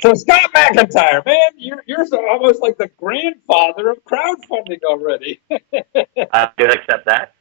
So Scott McIntyre, man, you're almost like the grandfather of crowdfunding already. I do accept that.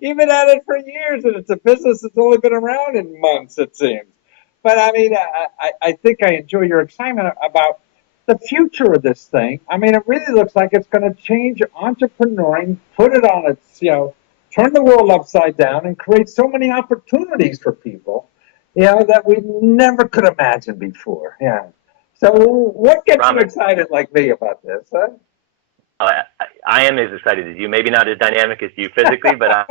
You've been at it for years, and it's a business that's only been around in months, it seems. But I mean, I think I enjoy your excitement about the future of this thing. I mean, it really looks like it's going to change entrepreneuring, put it on its, turn the world upside down, and create so many opportunities for people, that we never could imagine before. Yeah. So, what gets you Promise. excited like me about this? Huh? I am as excited as you. Maybe not as dynamic as you physically, but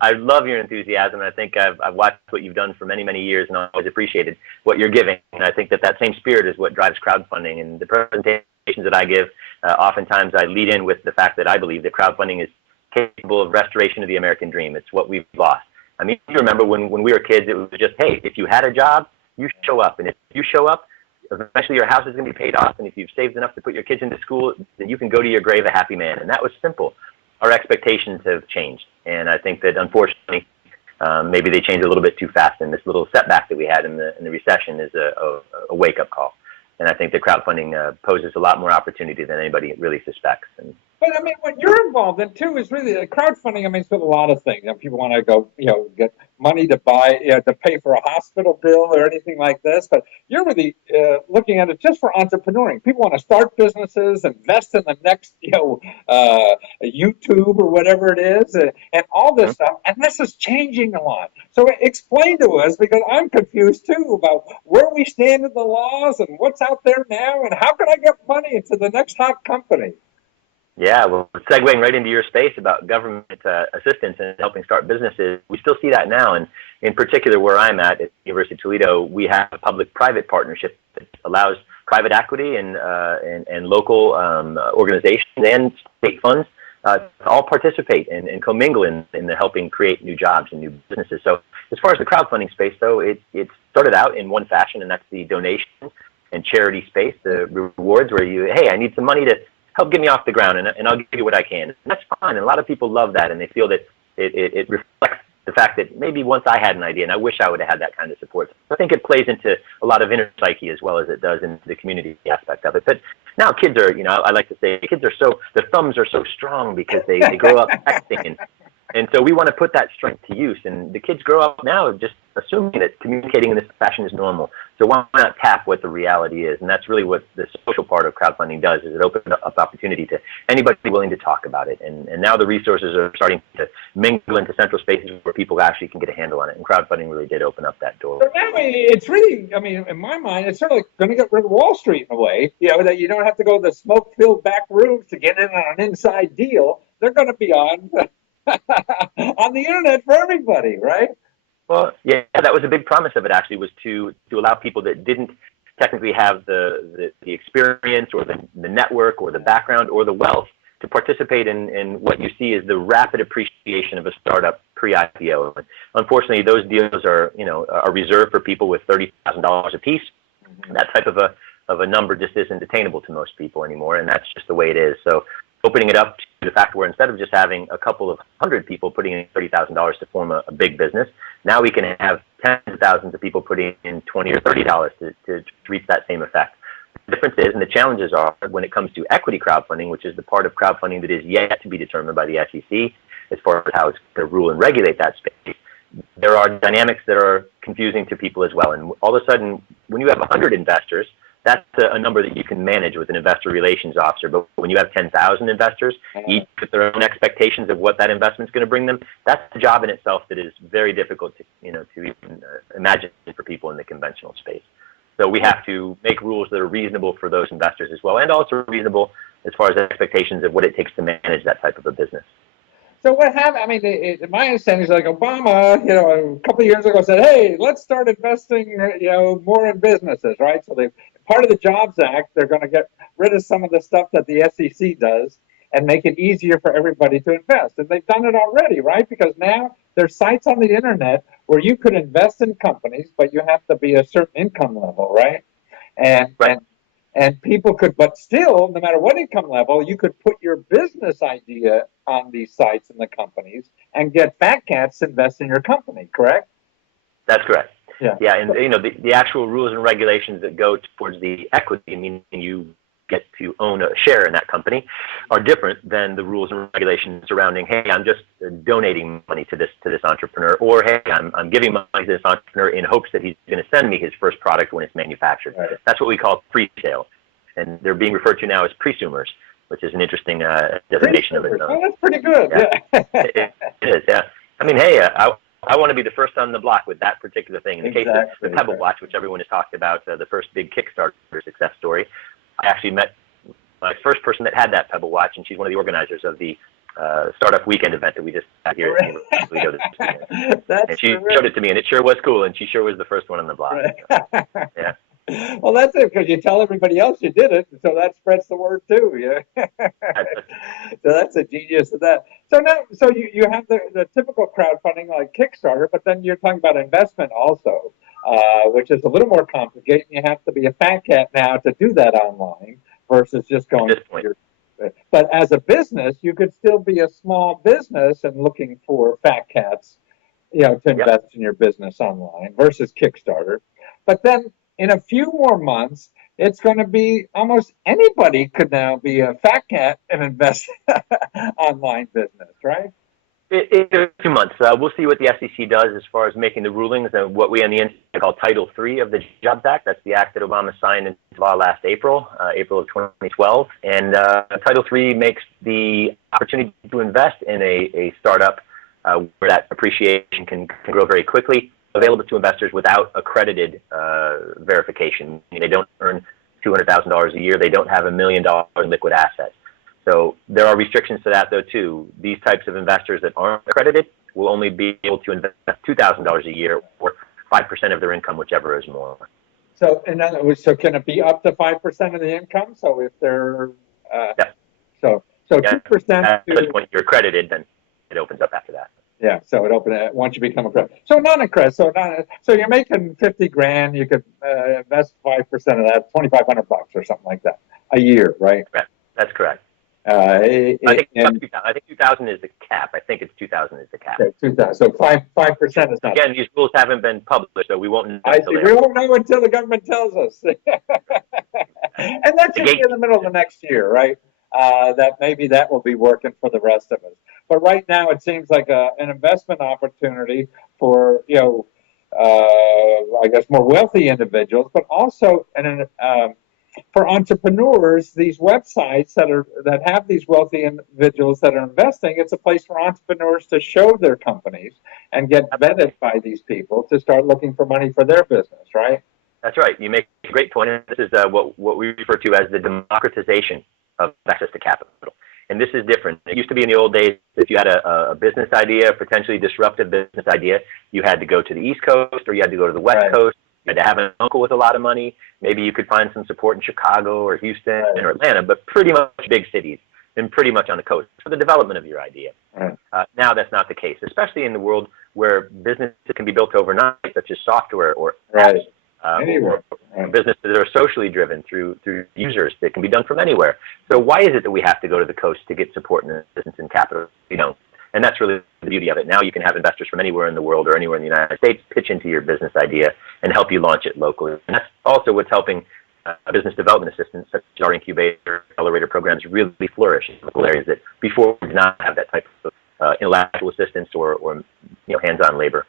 I love your enthusiasm. And I think I've watched what you've done for many, many years, and I've always appreciated what you're giving. And I think that that same spirit is what drives crowdfunding. And the presentations that I give, oftentimes I lead in with the fact that I believe that crowdfunding is capable of restoration of the American dream. It's what we've lost. I mean, you remember when we were kids, it was just, hey, if you had a job, you show up, and if you show up, eventually your house is going to be paid off, and if you've saved enough to put your kids into school, then you can go to your grave a happy man. And that was simple. Our expectations have changed, and I think that unfortunately, maybe they changed a little bit too fast. And this little setback that we had in the recession is a wake up call. And I think that crowdfunding poses a lot more opportunity than anybody really suspects. And But I mean, what you're involved in too is really crowdfunding. I mean, it's with a lot of things. People want to go, get money to buy, to pay for a hospital bill or anything like this. But you're really looking at it just for entrepreneuring. People want to start businesses, invest in the next, YouTube or whatever it is, and all this stuff. And this is changing a lot. So explain to us, because I'm confused too about where we stand in the laws and what's out there now, and how can I get money into the next hot company? yeah, well, segueing right into your space about government assistance and helping start businesses, we still see that now. And in particular, where I'm at the University of Toledo, we have a public-private partnership that allows private equity and local organizations and state funds to all participate and commingle in the helping create new jobs and new businesses. So as far as the crowdfunding space, though, it started out in one fashion, and that's the donation and charity space, the rewards where hey, I need some money to help get me off the ground, and I'll give you what I can. And that's fine. And a lot of people love that, and they feel that it reflects the fact that maybe once I had an idea, and I wish I would have had that kind of support. So I think it plays into a lot of inner psyche as well as it does into the community aspect of it. But now kids are, I like to say, kids are their thumbs are so strong because they grow up texting, and so we want to put that strength to use. And the kids grow up now just assuming that communicating in this fashion is normal. So why not tap what the reality is? And that's really what the social part of crowdfunding does, is it opens up opportunity to anybody willing to talk about it. And now the resources are starting to mingle into central spaces where people actually can get a handle on it. And crowdfunding really did open up that door. So now it's really, I mean, in my mind, it's sort of like going to get rid of Wall Street in a way, that you don't have to go to the smoke-filled back rooms to get in on an inside deal. They're going to be on on the internet for everybody, right? Well, yeah, that was a big promise of it, actually, was to allow people that didn't technically have the experience or the network or the background or the wealth to participate in what you see is the rapid appreciation of a startup pre-IPO. Unfortunately, those deals are reserved for people with $30,000 a piece. That type of a number just isn't attainable to most people anymore, and that's just the way it is. So opening it up to the fact where instead of just having a couple of hundred people putting in $30,000 to form a big business, now we can have tens of thousands of people putting in $20 or $30 to reach that same effect. The difference is, and the challenges are, when it comes to equity crowdfunding, which is the part of crowdfunding that is yet to be determined by the SEC as far as how it's going to rule and regulate that space, there are dynamics that are confusing to people as well. And all of a sudden, when you have 100 investors, that's a number that you can manage with an investor relations officer. But when you have 10,000 investors, each with their own expectations of what that investment is going to bring them, that's a job in itself that is very difficult to even imagine for people in the conventional space. So we have to make rules that are reasonable for those investors as well, and also reasonable as far as expectations of what it takes to manage that type of a business. So what happened? I mean, my understanding is like Obama, a couple of years ago said, "Hey, let's start investing, more in businesses," right? So they part of the Jobs Act, they're going to get rid of some of the stuff that the SEC does and make it easier for everybody to invest. And they've done it already, right? Because now there's sites on the internet where you could invest in companies, but you have to be a certain income level, right? And Right. and and people could, but still, no matter what income level, you could put your business idea on these sites and the companies and get fat cats to invest in your company, correct? That's correct. Yeah. Yeah, and the actual rules and regulations that go towards the equity, meaning you get to own a share in that company, are different than the rules and regulations surrounding, hey, I'm just donating money to this entrepreneur, or hey, I'm giving money to this entrepreneur in hopes that he's going to send me his first product when it's manufactured. Right. That's what we call pre-sale, and they're being referred to now as presumers, which is an interesting designation of it. Oh, that's pretty good. Yeah. It is. Yeah. I mean, hey, I want to be the first on the block with that particular thing. In the case of the Pebble Watch, which everyone has talked about, the first big Kickstarter success story, I actually met my first person that had that Pebble Watch, and she's one of the organizers of the Startup Weekend event that we just had here at Toledo this weekend. And she showed it to me, and it sure was cool, and she sure was the first one on the block. Right. Yeah. Well, that's it, because you tell everybody else you did it, so that spreads the word too. Yeah. So that's a genius of that. So now, so you have the typical crowdfunding like Kickstarter, but then you're talking about investment also, which is a little more complicated. You have to be a fat cat now to do that online versus just going. But as a business, you could still be a small business and looking for fat cats, to invest in your business online versus Kickstarter. But then in a few more months, it's going to be almost anybody could now be a fat cat and invest online business, right? In 2 months, we'll see what the SEC does as far as making the rulings and what we on the inside call Title III of the Jobs Act. That's the act that Obama signed into law last April of 2012. And Title III makes the opportunity to invest in a startup where that appreciation can grow very quickly, available to investors without accredited verification. They don't earn $200,000 a year. They don't have $1 million in liquid assets. So there are restrictions to that, though, too. These types of investors that aren't accredited will only be able to invest $2,000 a year or 5% of their income, whichever is more. So, in other words, so can it be up to 5% of the income? So if they're so 2%. At this point, you're accredited, then it opens up after that. Yeah, so it opens once you become accredited. So non-accredited. So you're making 50 grand. You could invest 5% of that, $2,500 or something like that a year, right? Correct. That's correct. I think 2,000 is the cap. I think it's 2,000 is the cap. Okay, 2,000. So 5% is not. Again, these rules haven't been published, so we won't know. We won't know until the government tells us. And that's in the middle of the next year, right? That maybe that will be working for the rest of us. But right now, it seems like an investment opportunity for I guess more wealthy individuals, but also for entrepreneurs, these websites that have these wealthy individuals that are investing, it's a place for entrepreneurs to show their companies and get vetted by these people to start looking for money for their business, right? That's right. You make a great point. This is what we refer to as the democratization of access to capital. And this is different. It used to be in the old days, if you had a business idea, a potentially disruptive business idea, you had to go to the East Coast or you had to go to the West Coast. You had to have an uncle with a lot of money. Maybe you could find some support in Chicago or Houston or Atlanta, but pretty much big cities and pretty much on the coast for the development of your idea. Now that's not the case, especially in the world where businesses can be built overnight, such as software or apps, or businesses that are socially driven through users that can be done from anywhere. So why is it that we have to go to the coast to get support and assistance and capital? And that's really the beauty of it. Now you can have investors from anywhere in the world or anywhere in the United States pitch into your business idea and help you launch it locally. And that's also what's helping business development assistance, such as our incubator, accelerator programs, really flourish in local areas that before we did not have that type of intellectual assistance or hands-on labor.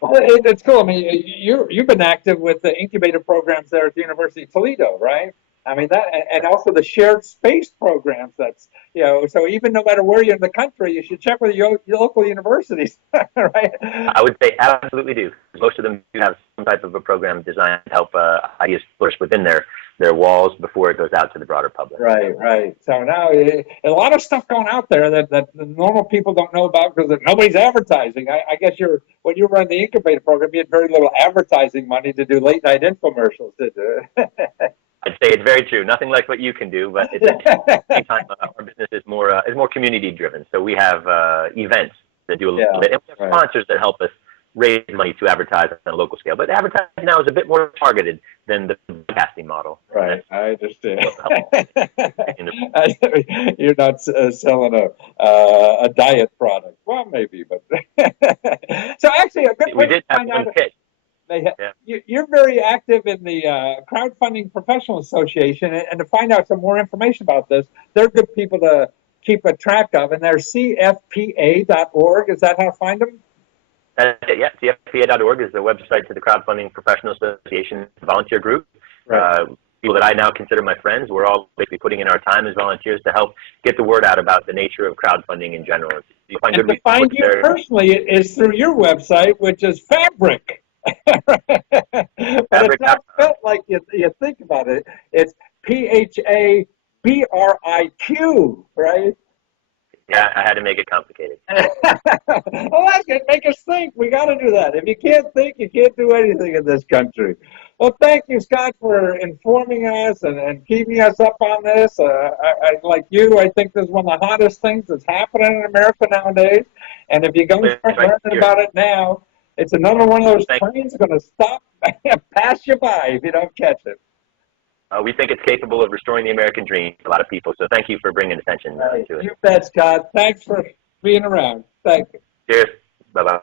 Well, it's cool. I mean, you've been active with the incubator programs there at the University of Toledo, right? I mean that, and also the shared space programs. That's so even no matter where you're in the country, you should check with your local universities, right? I would say absolutely do. Most of them do have some type of a program designed to help ideas flourish within their walls before it goes out to the broader public. Right. So now a lot of stuff going out there that the normal people don't know about because nobody's advertising. I guess when you run the incubator program, you had very little advertising money to do late night infomercials, did you? I'd say it's very true. Nothing like what you can do, but at the same time, our business is more community driven. So we have events that do a little bit, and we have sponsors that help us raise money to advertise on a local scale. But advertising now is a bit more targeted than the broadcasting model. Right, I understand. You're not selling a diet product. Well, maybe, but so actually, a good. We did have one pitch. Yeah. You're very active in the Crowdfunding Professional Association, and to find out some more information about this, they're good people to keep a track of, and they're cfpa.org. Is that how to find them? That's it, yeah. CFPA.org is the website to the Crowdfunding Professional Association volunteer group. Right. People that I now consider my friends. We're all basically putting in our time as volunteers to help get the word out about the nature of crowdfunding in general. You find And good to find resources you there. personally is through your website, which is Fabric. But it's not spelled like you think about it. It's PHABRIQ, right? Yeah, I had to make it complicated. Well, that's good. Make us think. We got to do that. If you can't think, you can't do anything in this country. Well, thank you, Scott, for informing us and keeping us up on this. Like you, I think this is one of the hottest things that's happening in America nowadays. And if you go start learning about it now, it's another one of those trains going to stop and pass you by if you don't catch it. We think it's capable of restoring the American dream to a lot of people. So thank you for bringing attention to it. You bet, Scott. Thanks for being around. Thank you. Cheers. Bye-bye.